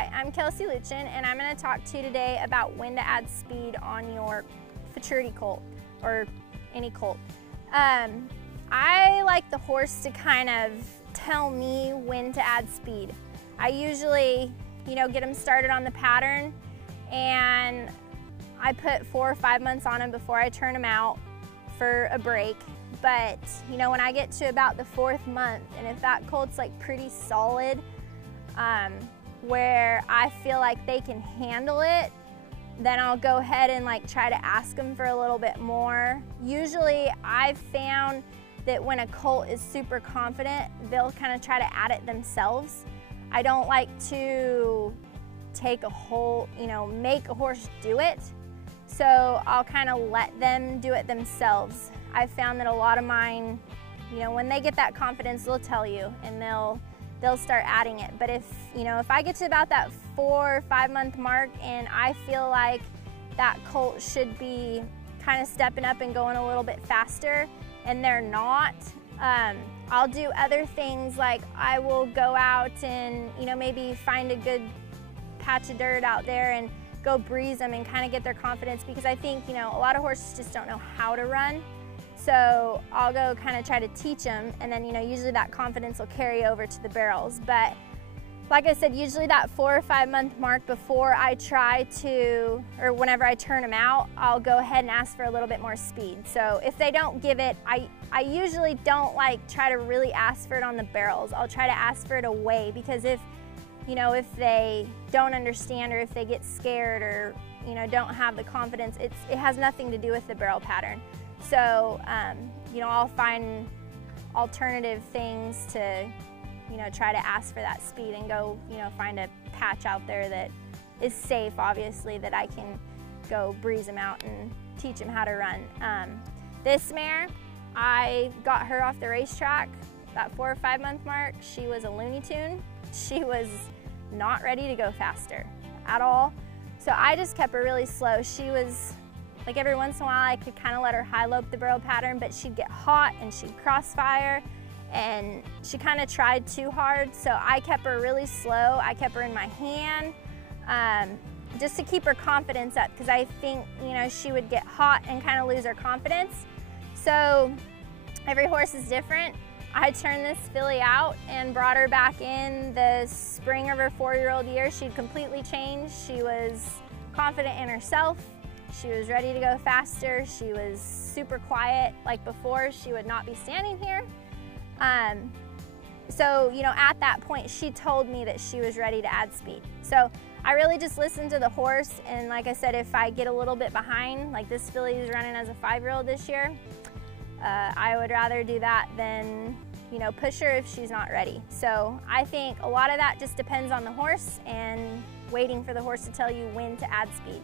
Hi, I'm Kelsey Lutjen, and I'm going to talk to you today about when to add speed on your futurity colt, or any colt. I like the horse to kind of tell me when to add speed. I usually, get them started on the pattern, and I put 4 or 5 months on them before I turn them out for a break. But, when I get to about the 4th month, and if that colt's like pretty solid, where I feel like they can handle it, then I'll go ahead and try to ask them for a little bit more. Usually I've found that when a colt is super confident, they'll kind of try to add it themselves. I don't like to take a whole, make a horse do it. So I'll kind of let them do it themselves. I've found that a lot of mine, when they get that confidence, they'll tell you, and they'll start adding it. But if I get to about that 4 or 5 month mark and I feel like that colt should be kind of stepping up and going a little bit faster and they're not, I'll do other things, like I will go out and maybe find a good patch of dirt out there and go breeze them and kind of get their confidence, because I think a lot of horses just don't know how to run. So I'll go kind of try to teach them, and then usually that confidence will carry over to the barrels. But like I said, usually that 4 or 5 month mark before I try to, or whenever I turn them out, I'll go ahead and ask for a little bit more speed. So if they don't give it, I usually don't try to really ask for it on the barrels. I'll try to ask for it away, because if they don't understand, or if they get scared, or don't have the confidence, it has nothing to do with the barrel pattern. So, I'll find alternative things to, try to ask for that speed, and go, find a patch out there that is safe, obviously, that I can go breeze them out and teach them how to run. This mare, I got her off the racetrack that 4 or 5 month mark. She was a Looney Tune. She was not ready to go faster at all. So I just kept her really slow. She was, every once in a while I could kind of let her high lope the barrel pattern, but she'd get hot and she'd crossfire, and she kind of tried too hard. So I kept her really slow. I kept her in my hand, just to keep her confidence up, because I think, she would get hot and kind of lose her confidence. So every horse is different. I turned this filly out and brought her back in the spring of her 4-year-old year. She'd completely changed. She was confident in herself. She was ready to go faster. She was super quiet. Like before, she would not be standing here. So, at that point, she told me that she was ready to add speed. So I really just listened to the horse, and like I said, if I get a little bit behind, like this filly is running as a 5-year-old this year, I would rather do that than, push her if she's not ready. So I think a lot of that just depends on the horse, and waiting for the horse to tell you when to add speed.